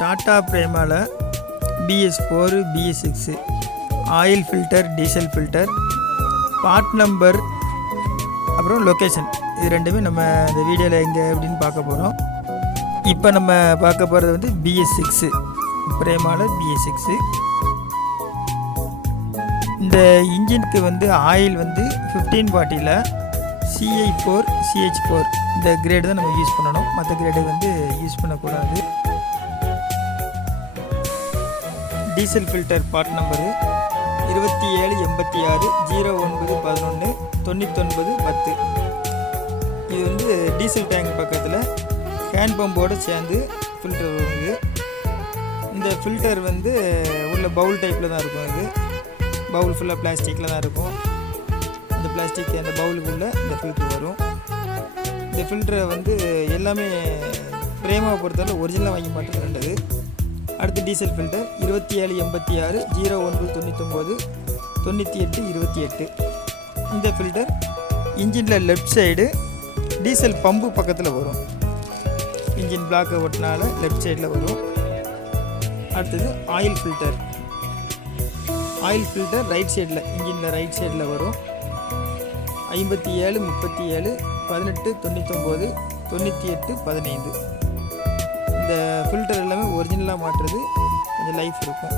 டாடா பிரேமாவில் BS4 BS6 oil filter diesel filter part number அப்புறம் location இது ரெண்டுமே நம்ம இந்த வீடியோவில் எங்கே அப்படின்னு பார்க்க போகிறோம். இப்போ நம்ம பார்க்க போகிறது வந்து BS6 பிரேமாவில் BS6. இந்த இன்ஜினுக்கு வந்து ஆயில் வந்து 1540ல் CI4 CH4 இந்த கிரேடு தான் நம்ம யூஸ் பண்ணணும். மற்ற கிரேடு வந்து யூஸ் பண்ணக்கூடாது. Diesel filter part number 2786 0911 9910. இது வந்து டீசல் டேங்க் பக்கத்தில் ஹேண்ட் பம்போடு சேர்ந்து ஃபில்டர் வருது. இந்த ஃபில்டர் வந்து உள்ள பவுல் டைப்பில் தான் இருக்கும். இது பவுல் ஃபுல்லாக பிளாஸ்டிக்கில் தான் இருக்கும். அந்த பிளாஸ்டிக் அந்த பவுலுக்குள்ளே இந்த ஃபில்ட்ரு வரும். இந்த ஃபில்டரை வந்து எல்லாமே பிரேமாவை பொறுத்தவரை ஒரிஜினலாக வாங்கி மாட்டது நல்லது. அடுத்து டீசல் ஃபில்டர் 2786 0999 9828. இந்த ஃபில்டர் இன்ஜினில் லெஃப்ட் சைடு டீசல் பம்பு பக்கத்தில் வரும். இன்ஜின் பிளாக்கை ஒட்டினால லெஃப்ட் சைடில் வரும். அடுத்தது oil filter. Oil filter right சைடில் இன்ஜினில் ரைட் சைடில் வரும். 57 37 18 99 98 15. இந்த ஃபில்டர் எல்லாமே ஒரிஜினலாக மாட்டுறது கொஞ்சம் லைஃப் இருக்கும்.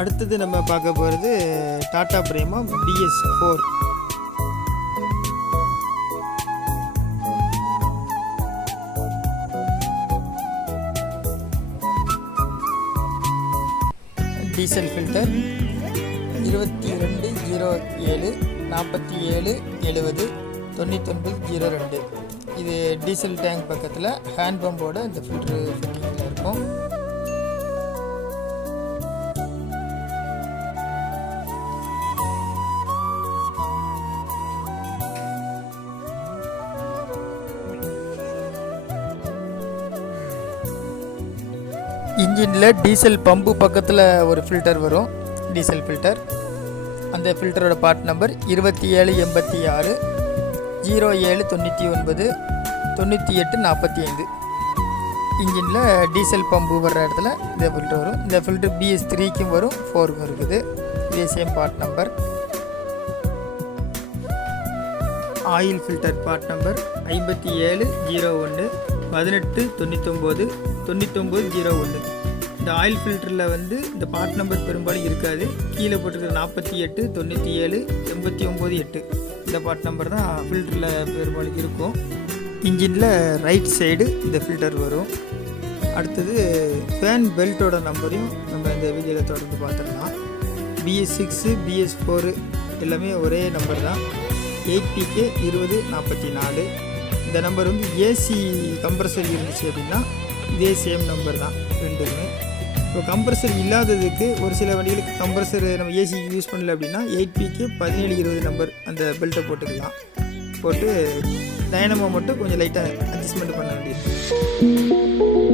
அடுத்தது நம்ம பார்க்க போகிறது Tata Prema BS4. Diesel filter 2207 47 70 9902. இது டீசல் டேங்க் பக்கத்தில் ஹேண்ட் பம்போட இந்த ஃபில்ட்ரு ஃபிட்டிங்கில் இருக்கும். இன்ஜினில் டீசல் பம்பு பக்கத்தில் ஒரு ஃபில்டர் வரும், டீசல் ஃபில்டர். அந்த ஃபில்டரோட பார்ட் நம்பர் 2786 0799 9845. இன்ஜினில் டீசல் பம்பு வர்ற இடத்துல இந்த ஃபில்டர் வரும். இந்த ஃபில்டர் BS3க்கும் வரும், 4க்கும் இருக்குது. இதே same part number. Oil filter part number 5701 18 99 9901. இந்த ஆயில் ஃபில்டரில் வந்து இந்த பார்ட் நம்பர் பெரும்பாலும் இருக்காது. கீழே போட்டுக்கிற 48 97 89 8 இந்த பார்ட் நம்பர் தான் ஃபில்டரில் பெரும்பாலும் இருக்கும். இன்ஜினில் ரைட் சைடு இந்த ஃபில்டர் வரும். அடுத்தது ஃபேன் பெல்ட்டோட நம்பரையும் நம்ம இந்த வீடியோவில் தொடர்ந்து பார்த்துடலாம். BS6 BS4 எல்லாமே ஒரே நம்பர் தான், 8PK 2044. இந்த நம்பர் வந்து ஏசி கம்ப்ரஸர் இருந்துச்சு அப்படின்னா இதே சேம் நம்பர் தான் ரெண்டுக்குமே. இப்போ கம்ப்ரஸர் இல்லாததுக்கு ஒரு சில வண்டிகளுக்கு கம்ப்ரஸர் நம்ம ஏசி யூஸ் பண்ணல அப்படின்னா 8PK 1720 நம்பர் அந்த பெல்ட்டை போட்டுக்கலாம். போட்டு டைனமோ மட்டும் கொஞ்சம் லைட்டாக அட்ஜஸ்ட்மெண்ட் பண்ண வேண்டியது.